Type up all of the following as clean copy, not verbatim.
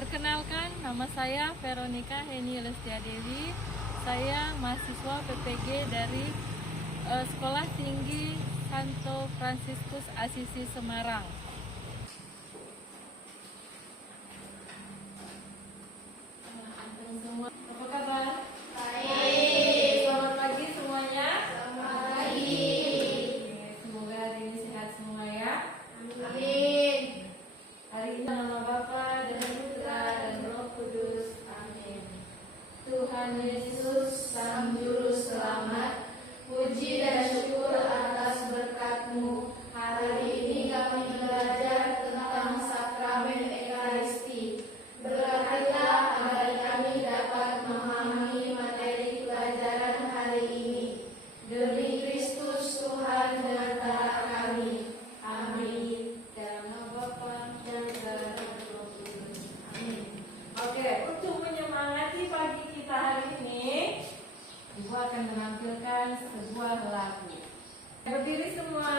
Perkenalkan, nama saya Veronica Heni Lestiadewi. Saya mahasiswa PPG dari Sekolah Tinggi Santo Fransiskus Asisi Semarang. Apa kabar? Baik. Selamat pagi semuanya. Selamat pagi. Semoga hari ini sehat semua ya. Amin. Hari ini nama Bapa dan Putra dan Roh Kudus. Amin. Tuhan Yesus, Sang Juru Selamat, puji dan syukur atas berkat-Mu. Hari ini kami belajar tentang sakramen Ekaristi. Berkatilah agar kami dapat memahami materi pelajaran hari ini. Demi Kristus Tuhan dan Bapa kami. Amin. Dalam nama Bapa dan Roh Kudus. Amin. Oke, untuk menyemangati pagi kita hari ini, Ibu akan menampilkan sebuah lagu. Berdiri semua.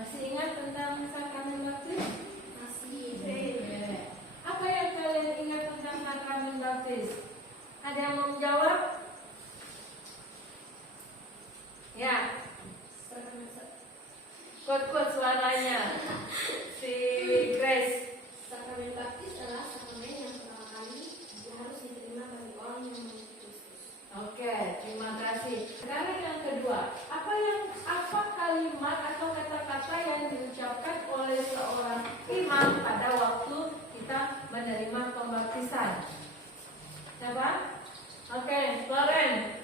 Masih ingat tentang sakramen baptis? Masih. Apa yang kalian ingat tentang sakramen baptis? Ada yang mau menjawab? Ya. Kuat-kuat suaranya. Si Grace. Sakramen baptis adalah sakramen yang pertama kali harus diterima bagi orang yang mengikuti Kristus. Oke, terima kasih. Sekarang yang kedua, apa kalimat atau kata-kata yang diucapkan oleh seorang imam pada waktu kita menerima pembaptisan? Coba? Oke, Floren.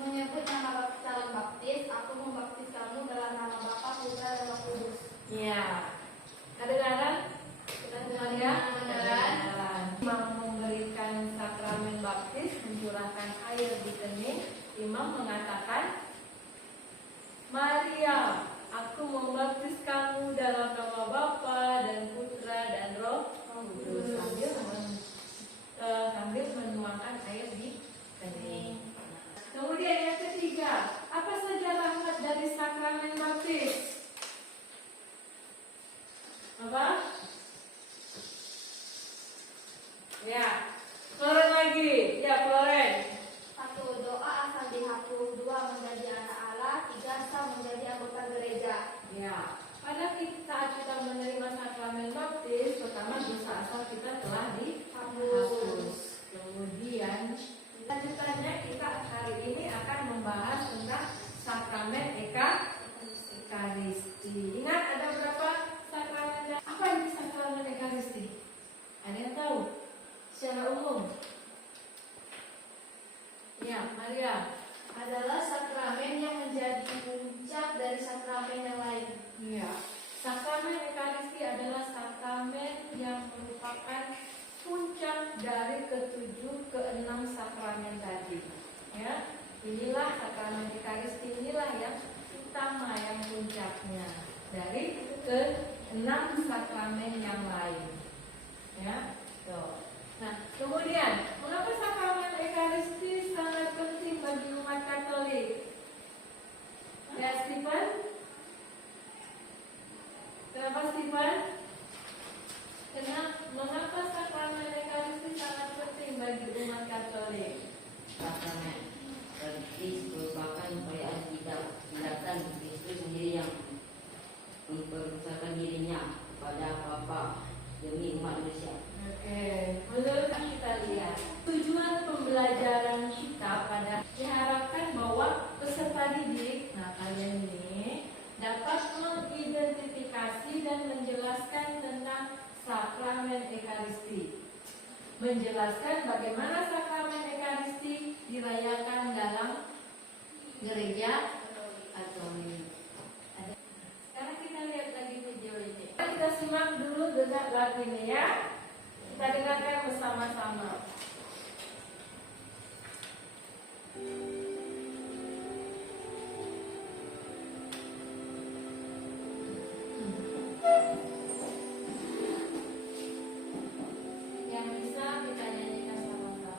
Menyebut nama calon baptis, aku membaptis kamu dalam nama Bapa, Putra, dan Roh Kudus. Ya. Kedengaran? Kedengaran ya? Kedengaran. Imam memberikan sakramen baptis, mencurahkan air di kening. Imam mengatakan, Maria, aku membaptis kamu dalam nama Bapa dan Putra dan Roh Kudus, sambil menuangkan air di kening. Kemudian yang ketiga, apa saja rahmat dari sakramen baptis? Apa? Ya, Floren lagi. Ya, Floren. 1. Doa asal di hati. 2. Menjadi anak Allah. 3. Sah menjadi anggota gereja. Ya, saat kita menerima sakramen baptis, pertama dosa asal kita telah dihapus. Kemudian, lanjutannya kita hari ini akan membahas tentang sakramen Ekaristi. Ingat ada berapa sakramen? Apa itu sakramen Ekaristi? Ada yang tahu? Secara umum. Ya, Maria. Adalah sakramen yang menjadi puncak dari sakramen yang lain. Ya, sakramen Ekaristi adalah sakramen yang merupakan puncak dari ketujuh ke enam sakramen tadi. Ya, inilah sakramen Ekaristi, inilah yang utama, yang puncaknya dari ke 6 sakramen yang lain. Ya, tuh. Nah, kemudian mengapa sakramen Ekaristi sangat penting bagi umat Katolik? Ya, Stephen? Kenapa Stephen? Mengapa sakramen Ekaristi sangat penting bagi umat Katolik? Sakramen Ekaristi merupakan perayaan tindakan Kristus sendiri yang mempersembahkan dirinya kepada Bapa demi umat manusia. Oke, menurut kita lihat tujuan pembelajaran kita pada diharapkan bahwa peserta didik, nah kalian ini dapat mengidentifikasi dan menjelaskan tentang sakramen Ekaristi, menjelaskan bagaimana sakramen Ekaristi dirayakan dalam gereja Katolik. Sekarang kita lihat lagi video ini. Kita simak dulu dengan lagu ini ya. Kita dengarkan bersama-sama. Yang bisa kita nyanyikan sama-sama.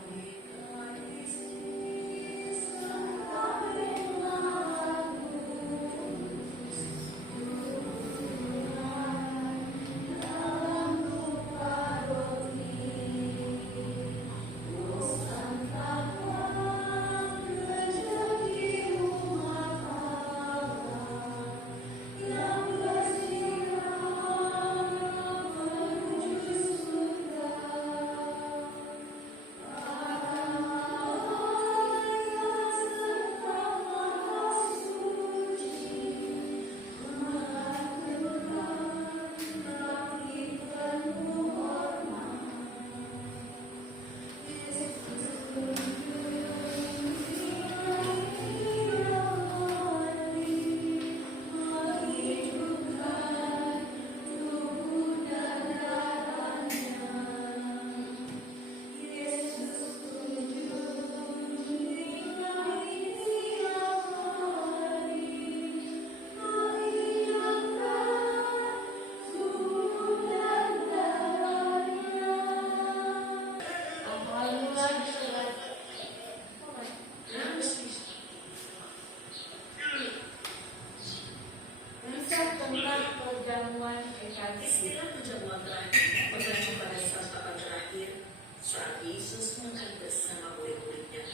Perjamuan Ekaristi. Istilah perjamuan terakhir mengacu pada santapan terakhir saat Yesus makan bersama murid-muridnya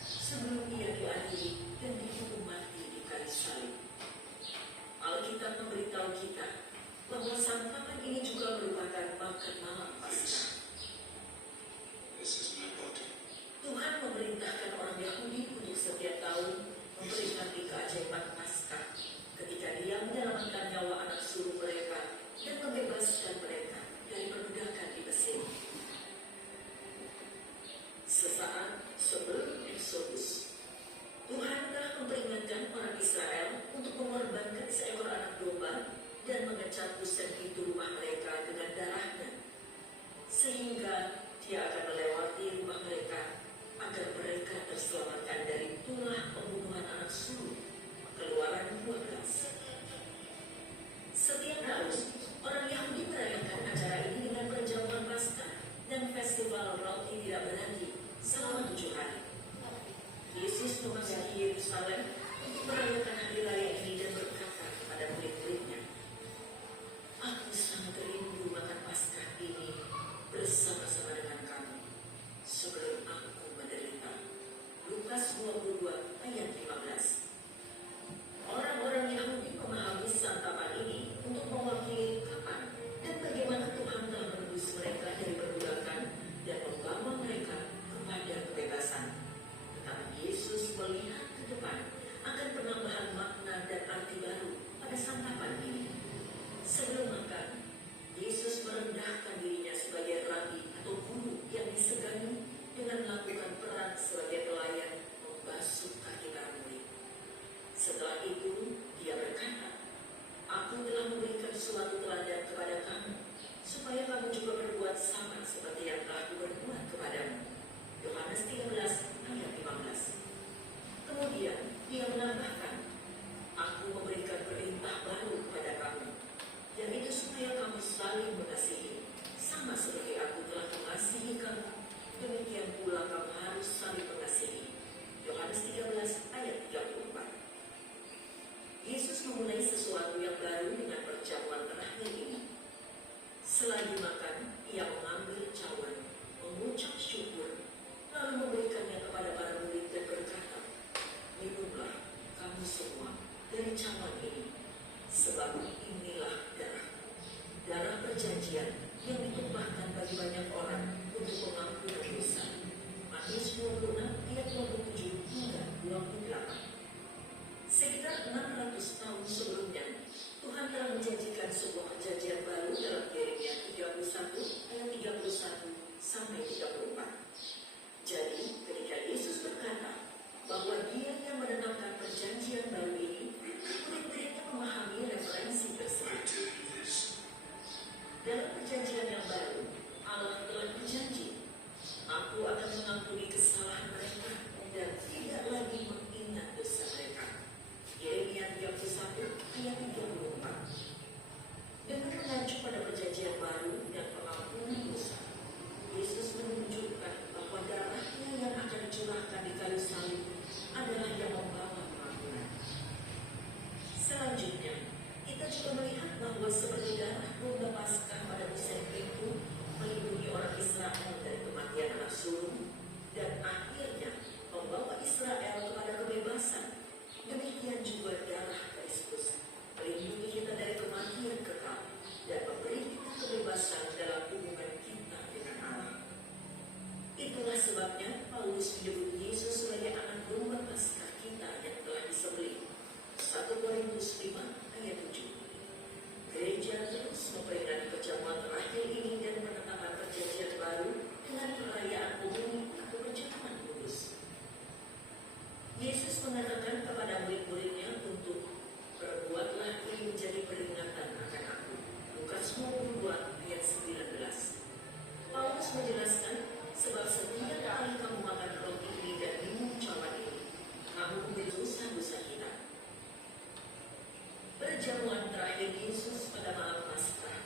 sebelum ia diadili dan dihukum mati di kayu salib. Alkitab memberitahu kita bahwa santapan ini juga merupakan makan malam Paskah. Tuhan memerintahkan orang Yahudi untuk setiap tahun memperingati keajaiban Paskah ketika Dia menyelamatkan nyawa anak sulung mereka dan membebaskan mereka dari perbudakan di Mesir. Sesaat sebelum Exodus, Tuhan telah memperingatkan orang Israel untuk mengorbankan seekor anak domba dan mengecat pusat pintu rumah mereka dengan darahnya, sehingga Dia akan melewati rumah mereka agar mereka terselamatkan dari tulah pembunuhan anak sulung. Keluaran 12. Setiap tahun, orang Yahudi merayakan acara ini dengan perjamuan Paskah dan festival roti tidak berhenti selama 7 hari. Yesus memasuki Yerusalem untuk merayakan hari raya ini dan berkata kepada murid-muridnya, "Aku sangat rindu makan Paskah ini bersama-sama dengan kamu sebelum aku menderita." Lukas 22 ayat 15. Orang-orang Yahudi memahami santapan ini untuk mewakili kapan dan bagaimana Tuhan telah menebus mereka dari perbudakan dan membawa mereka kepada kebebasan. Tetapi Yesus melihat ke depan akan penambahan makna dan arti baru pada santapan ini. Sebelum makan, Yesus merendahkan dirinya sebagai rabi atau guru yang disegani dengan melakukan peran sebagai pelayan membasuh kaki para murid. Setelah itu, Dia berkata, "Aku telah memberikan suatu teladan kepada kamu, supaya kamu juga berbuat sama seperti yang telah Kuberbuat kepadamu." Yohanes 13 ayat 15. Kemudian Dia menambahkan, "Aku memberikan perintah baru kepada kamu, yaitu supaya saling mengasihi, sama seperti aku telah mengasihi kamu, demikian pula kamu harus saling mengasihi. Yohanes 13 ayat 34. Yesus memulai sesuatu yang baru dengan perjamuan terakhir ini. Selagi makan, ia mengambil cawan, mengucap syukur, lalu memberikannya kepada para murid dan berkata, "Minumlah kamu semua dari cawan ini, sebab inilah darah perjanjian yang ditumpahkan bagi banyak orang untuk pengampunan dosa." Matius 26 ayat 27 hingga 28. Sekitar 600 tahun sebelumnya, Tuhan telah menjanjikan sebuah perjanjian baru dalam Yeremia 31 ayat 31 sampai 34. Jadi, ketika Yesus berkata bahwa Dia yang menetapkan perjanjian baru ini, murid-muridnya memahami referensi tersebut. Dalam perjanjian yang baru, Allah telah berjanji, "Aku akan mengampuni kesalahan mereka dan tidak lagi mengingat dosa mereka." Yeremia 31 ayat 34. Dengan mengacu pada perjanjian baru dan pengampunan dosa, Yesus menunjukkan bahwa darahnya yang akan dicurahkan di kayu salib adalah yang membawa pengampunan. Selanjutnya, kita juga melihat bahwa seperti darah domba Paskah pada musim itu melindungi orang Israel dari kematian anak sulung dan akhirnya membawa Israel kepada kebebasan, demikian juga darah Kristus melindungi kita dari kematian kekal dan memberi kita kebebasan dalam hubungan kita dengan Allah. Itulah sebabnya Paulus menyebut Yesus sebagai anak domba Paskah kita yang telah disembelih. 1 Korintus 5 ayat 7. Gereja terus memperingati perjamuan terakhir ini dan menetapkan perjanjian baru dengan perayaan umum atau perjamuan kudus. Yesus mengatakan kepada murid-muridnya untuk "Perbuatlah ini menjadi peringatan akan aku." Lukas 22 ayat 19. Paulus menjelaskan, "Sebab setiap kali kamu makan roti ini dan minum cawan ini, kamu memberi dosa-dosa kita." Perjamuan terakhir Yesus pada malam Paskah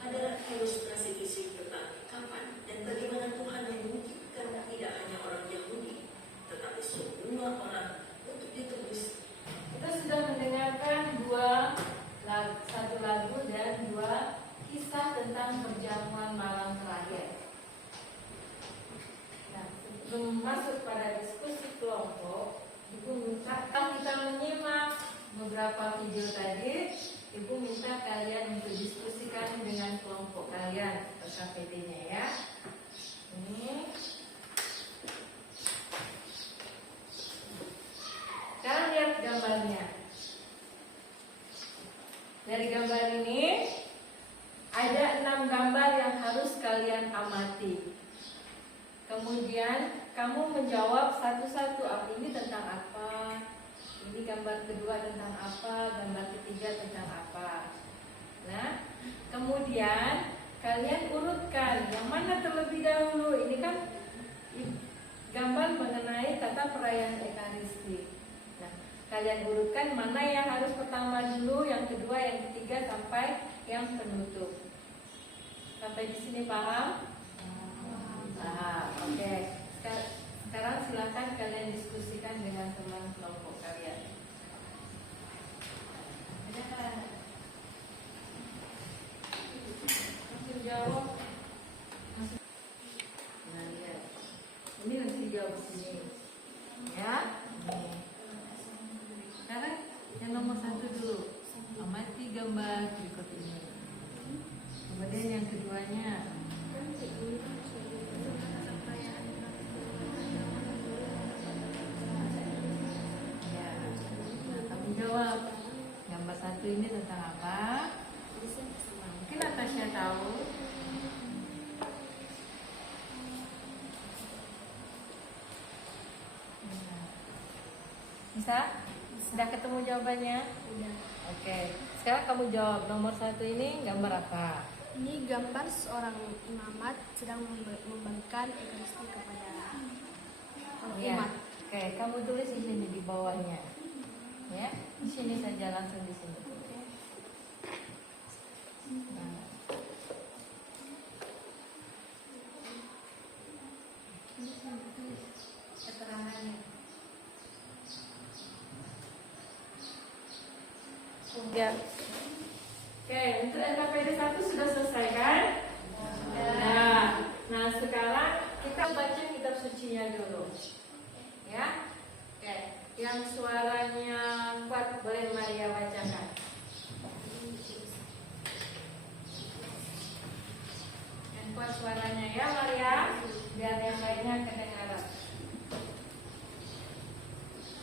adalah ilustrasi fisik tentang kapan dan bagaimana Tuhan memungkinkan tidak hanya orang Yahudi, tetapi semua orang untuk ditebus. Kita sudah mendengarkan satu lagu dan 2 kisah tentang perjamuan malam terakhir. Nah, sebelum masuk pada diskusi kelompok, Ibu minta kita menyimak beberapa video tadi. Ibu minta kalian untuk diskusikan dengan kelompok kalian atau KPD-nya ya. Ini. Sekarang lihat gambarnya. Dari gambar ini ada 6 gambar yang harus kalian amati. Kemudian kamu menjawab satu-satu. Ini tentang apa? Ini gambar kedua tentang apa? Gambar ketiga tentang apa? Nah, kemudian kalian urutkan yang mana terlebih dahulu. Ini kan gambar mengenai tata perayaan Ekaristi. Nah, kalian urutkan mana yang harus pertama dulu, yang kedua, yang ketiga, sampai yang penutup. Sampai di sini paham? Paham. Oke. Sekarang silakan kalian diskusikan dengan teman kelompok kalian. Langsung jawab. Nah, lihat. Ini harus dijawab sini. Ya. Sekarang yang nomor 1 dulu. Amati gambar berikut ini. Kemudian yang keduanya. Ya. Nah, kamu jawab. Gambar 1 ini tentang apa? Mungkin Natasha tahu. Bisa? Sudah ketemu jawabannya? Udah. Oke. Sekarang kamu jawab. Nomor 1 ini gambar apa? Ini gambar seorang imamat sedang memberikan ekaristi kepada Ya. umat. Oke, kamu tulis di sini di bawahnya. Ya, di sini saja, langsung di sini. Nah. Ya. Oke, untuk LKPD 1 sudah selesai kan? Nah, sekarang kita baca kitab sucinya dulu. Ya. Oke, yang suaranya kuat boleh Maria bacakan. Yang kuat suaranya ya Maria, biar yang lainnya kedengaran.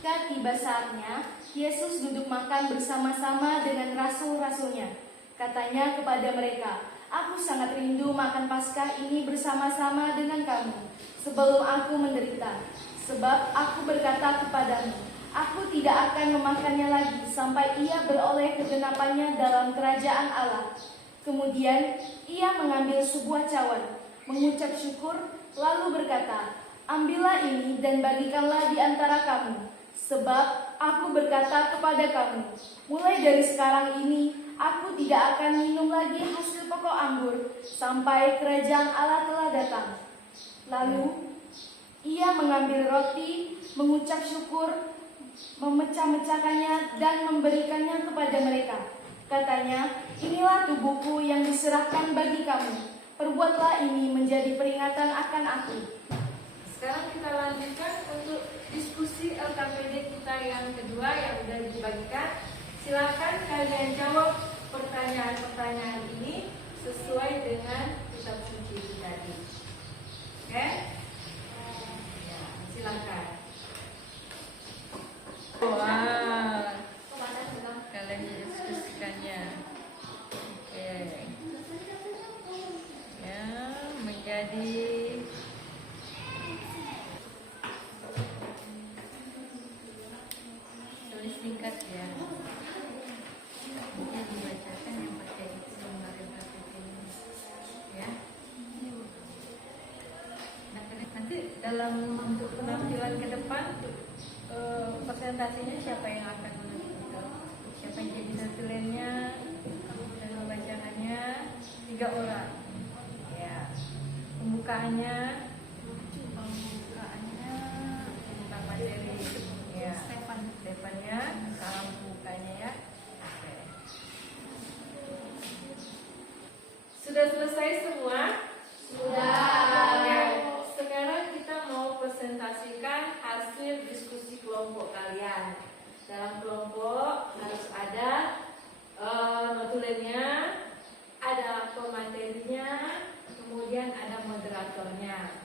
Ketika tiba saatnya, Yesus duduk makan bersama-sama dengan rasul-rasulnya. Katanya kepada mereka, "Aku sangat rindu makan Paskah ini bersama-sama dengan kamu sebelum aku menderita. Sebab aku berkata kepadamu, aku tidak akan memakannya lagi sampai ia beroleh kegenapannya dalam kerajaan Allah." Kemudian ia mengambil sebuah cawan, mengucap syukur, lalu berkata, "Ambillah ini dan bagikanlah di antara kamu. Sebab aku berkata kepada kamu, mulai dari sekarang ini, aku tidak akan minum lagi hasil pokok anggur sampai kerajaan Allah telah datang." Lalu ia mengambil roti, mengucap syukur, memecah-mecahkannya dan memberikannya kepada mereka. Katanya, "Inilah tubuhku yang diserahkan bagi kamu. Perbuatlah ini menjadi peringatan akan aku." Sekarang kita lanjutkan untuk diskusi LKPD kita yang kedua yang sudah dibagikan. Silakan kalian jawab pertanyaan-pertanyaan ini sesuai dengan kitab suci itu tadi. Oke? Ya, silakan. Wah, kalian diskusikannya. Oke. Ya, menjadi singkat ya. Mungkin dibacakan yang pakai lembar ini. Ya. Nah, nanti dalam untuk penampilan ke depan presentasinya siapa yang akan menentukan? Siapa yang jadi notulennya dan membacakannya 3 orang. Ya. Pembukaannya tentang materi. Ya. Depannya, salam pembukanya ya. Oke. Sudah selesai semua? Sudah. Ya. Sekarang kita mau presentasikan hasil diskusi kelompok kalian. Dalam kelompok harus ada notulennya, ada pematerinya, kemudian ada moderatornya.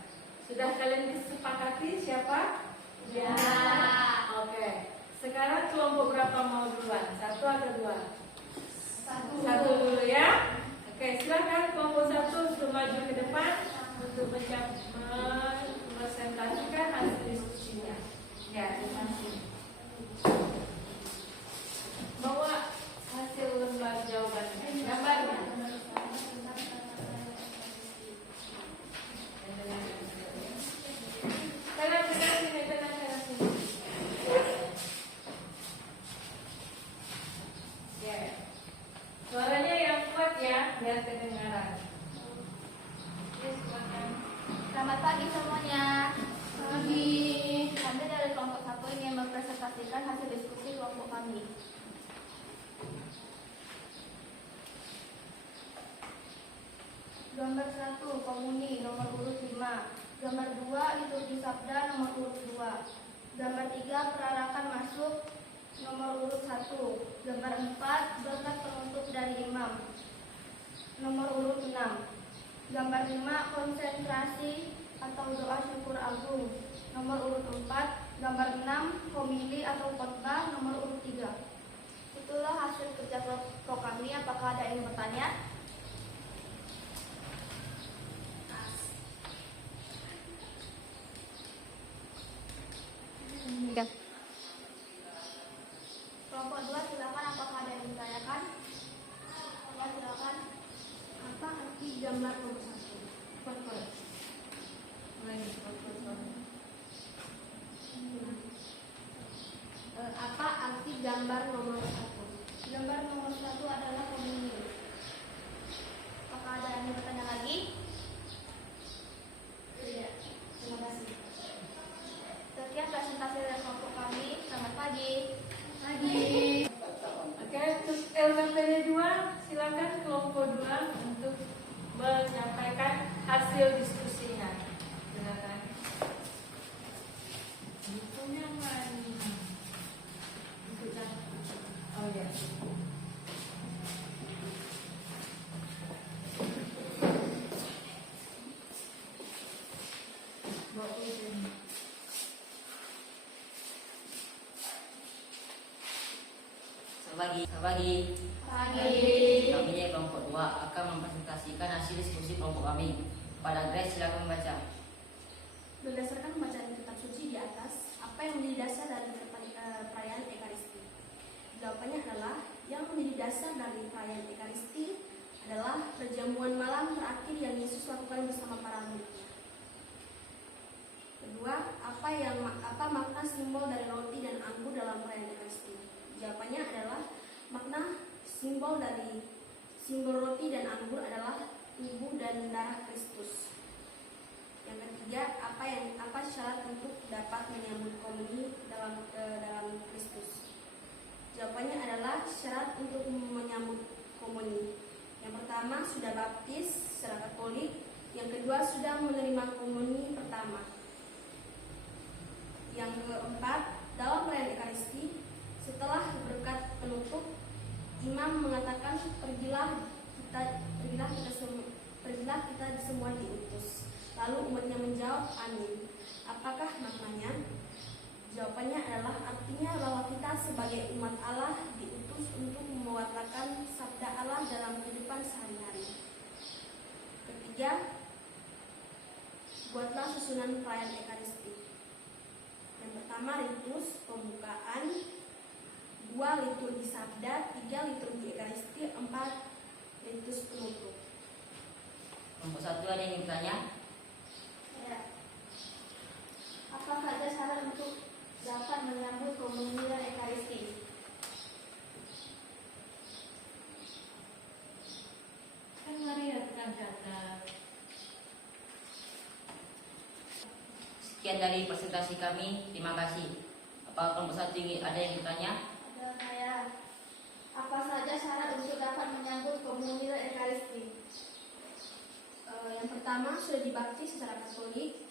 Sudah kalian disepakati siapa? Ya. Oke. Sekarang kelompok berapa mau duluan? 1 atau 2? 1 dulu ya. Oke, silakan kelompok 1 sudah maju ke depan untuk presentasikan hasil diskusinya. Ya, terima kasih. Bawa hasil lembar jawabannya, gambarnya. Tenang sini. Ya. Suaranya yang kuat ya, biar kedengaran. Selamat pagi semuanya. Kami dari kelompok 1 ingin mempresentasikan hasil diskusi kelompok kami. Gambar 1, komuni, nomor urut 5. Gambar 2, liturgi sabda, nomor urut 2. Gambar 3, perarakan masuk, nomor urut 1. Gambar 4, berkat penutup dari imam, nomor urut 6. Gambar 5, konsentrasi atau doa syukur agung, nomor urut 4. Gambar 6, homili atau khotbah, nomor urut 3. Itulah hasil kerja kelompok kami. Apakah ada yang bertanya? Kelompok 2 silakan, apakah ada yang ditanyakan? Ya, silakan. Apa arti gambar nomor 1? Apa arti gambar nomor 1? Gambar nomor 1 adalah komuni. Apakah ada yang bertanya lagi? Tidak. Terima kasih. Sekian presentasi dari kelompok kami. Selamat pagi. Pagi. Oke, terus Selamat pagi. Pagi. Kami dari kelompok 2 akan mempresentasikan hasil diskusi kelompok kami. Pada Grace, silakan membaca. Berdasarkan bacaan kitab suci di atas, apa yang menjadi dasar dari perayaan Ekaristi? Jawabannya adalah yang menjadi dasar dari perayaan Ekaristi adalah perjamuan malam terakhir yang Yesus lakukan bersama para muridnya. Kedua, apa makna simbol dari roti dan anggur dalam perayaan Ekaristi? Jawabannya adalah makna simbol roti dan anggur adalah tubuh dan darah Kristus. Yang ketiga, apa syarat untuk dapat menyambut komuni dalam Kristus? Jawabannya adalah syarat untuk menyambut komuni. Yang pertama, sudah baptis secara Katolik. Yang kedua, sudah menerima komuni pertama. Yang keempat, dalam perayaan Ekaristi, setelah berkat penutup, imam mengatakan pergilah kita semua diutus. Lalu umatnya menjawab amin. Apakah maknanya? Jawabannya adalah artinya bahwa kita sebagai umat Allah diutus untuk mewartakan sabda Allah dalam kehidupan sehari-hari. Ketiga, buatlah susunan perayaan Ekaristi. Yang pertama, ritus pembukaan. 2, liturgi sabda. 3, liturgi Ekaristi. 4, ritus penutup. Kelompok 1 ada yang ingin bertanya? Ya. Apa saja syarat untuk dapat menyambut komuni dan Ekaristi? Kan Maria tukang catat. Sekian dari presentasi kami. Terima kasih. Apa kelompok 1 ada yang bertanya? Ada saya. Apa saja syarat untuk dapat menyambut komuni dan Ekaristi? Yang pertama, sudah dibaptis secara Katolik.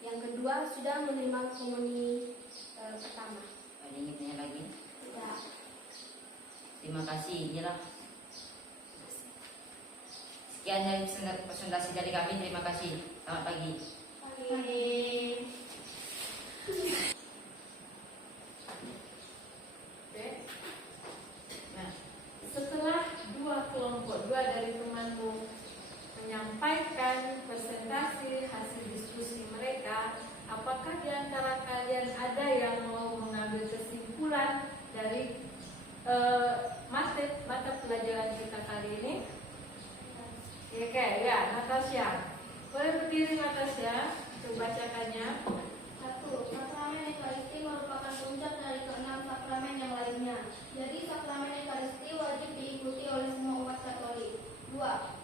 Yang kedua, sudah menerima komuni pertama. Ada yang ingin bertanya lagi? Ya. Terima kasih. Inilah sekian dari presentasi dari kami. Terima kasih. Selamat pagi. Pagi. Oke. Nah, setelah kelompok 2 dari temanmu menyampaikan presentasi hasil diskusi mereka, apakah di antara kalian ada yang mau mengambil kesimpulan dari mata pelajaran kita kali ini? Ya, ya, Natasha. Boleh berdiri, Natasha? Coba bacakannya. 1. Sakramen Ekaristi merupakan puncak dari keenam sakramen yang lainnya. Jadi sakramen Ekaristi wajib diikuti oleh semua umat Katolik. 2.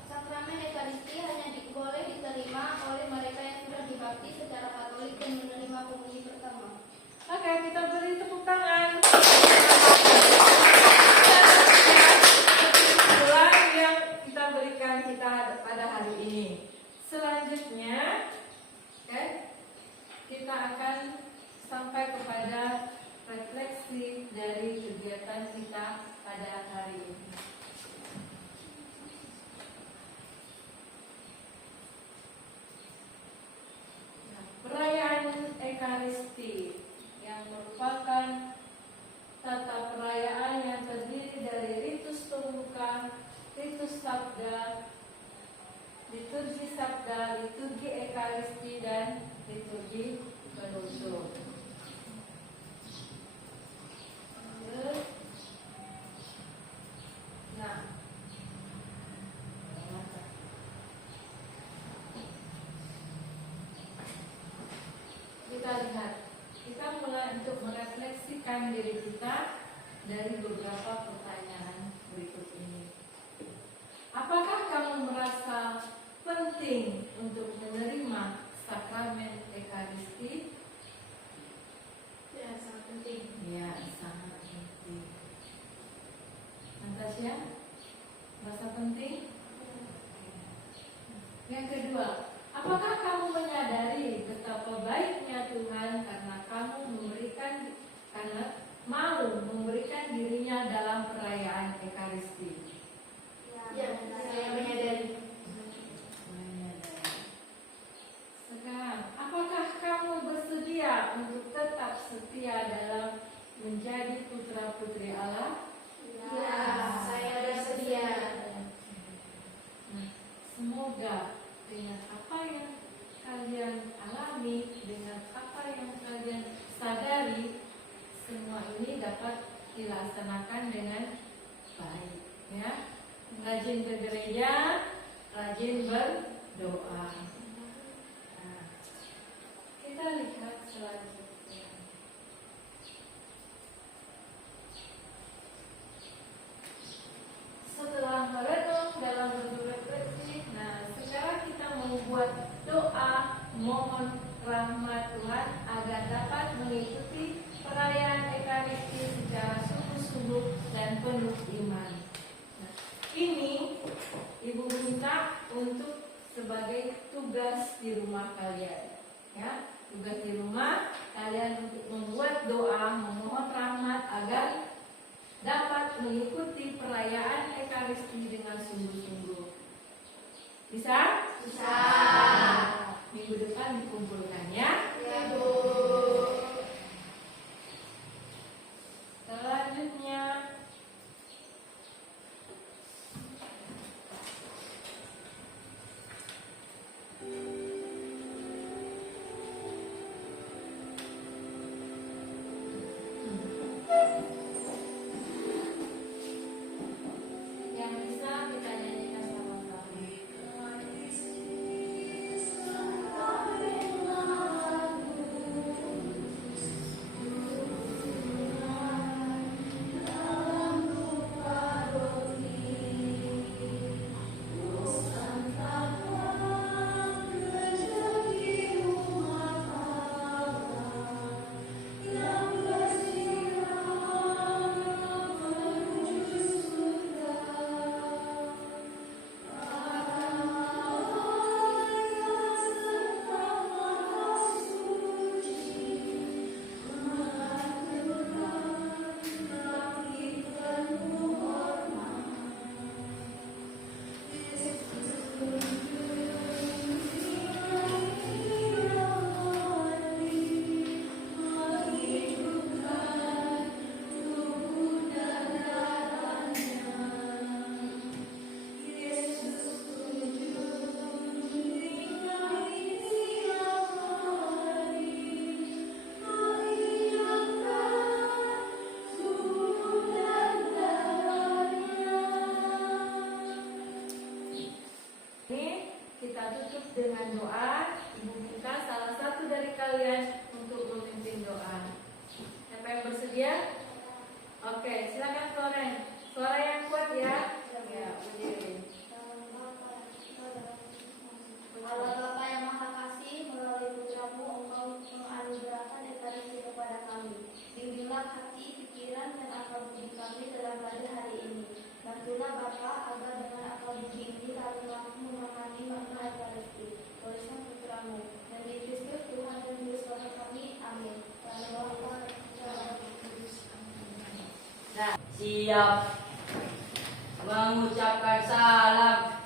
Sakramen Ekaristi hanya boleh diterima oleh mereka yang sudah dibaptis secara Katolik dan menerima komuni pertama. Oke, kita beri tepuk tangan. Kesimpulan yang kita berikan pada hari ini. Selanjutnya, kita akan sampai kepada refleksi dari kegiatan kita pada hari ini. Perayaan Ekaristi yang merupakan tata perayaan yang terdiri dari ritus pembuka, ritus sabda, liturgi sabda, liturgi Ekaristi, dan liturgi penutup. Nah, kita lihat, kita mulai untuk merefleksikan diri kita dari beberapa pertanyaan berikut ini. Apakah kamu merasa penting untuk menerima sakramen Ekaristi? Ya, sangat penting. Ya, sangat penting. Natasha, merasa penting? Yang kedua, apakah kamu menyadari betapa baiknya Tuhan karena mau memberikan dirinya dalam perayaan Ekaristi? Ya, saya menyadari. Sekarang, apakah kamu bersedia untuk tetap setia dalam menjadi putra-putri Allah? Ya. semoga dengan apa yang kalian alami, dengan apa yang kalian sadari, semua ini dapat dilaksanakan dengan baik, ya. Rajin ke gereja, rajin berdoa. Nah, kita lihat selanjutnya. Setelah merenung dalam bentuk refleksi, nah sekarang kita membuat doa mohon rahmat Tuhan agar dapat mengikuti perayaan Ekaristi secara sungguh-sungguh dan penuh iman. Nah, ini Ibu minta untuk sebagai tugas di rumah kalian, ya. Tugas di rumah kalian untuk membuat doa memohon rahmat agar dapat mengikuti perayaan Ekaristi dengan sungguh-sungguh. Bisa? Bisa. Minggu depan dikumpulkan, ya. Ya, Bu. Selanjutnya, yang bisa kita nyanyikan sama-sama. Ini kita tutup dengan doa. Ibu minta salah satu dari kalian untuk memimpin doa. Siapa yang bersedia? Oke, silakan Floren. Suara yang kuat, ya. Ya, berdiri. Allah Bapa yang Maha Kasih, melalui putramu Engkau menganugerahkan Ekaristi kepada kami. Bimbinglah hati, pikiran, dan akal budi kami dalam pada hari ini. Bantulah Bapa agar dengan akal budi ini kami mampu memahami makna Ekaristi. Tulisan putramu. Demi Kristus Tuhan dan Juru Selamat kami. Amin. Dalam Bapa dan Putra dan Roh Kudus. Amin. Nah, siap mengucapkan salam.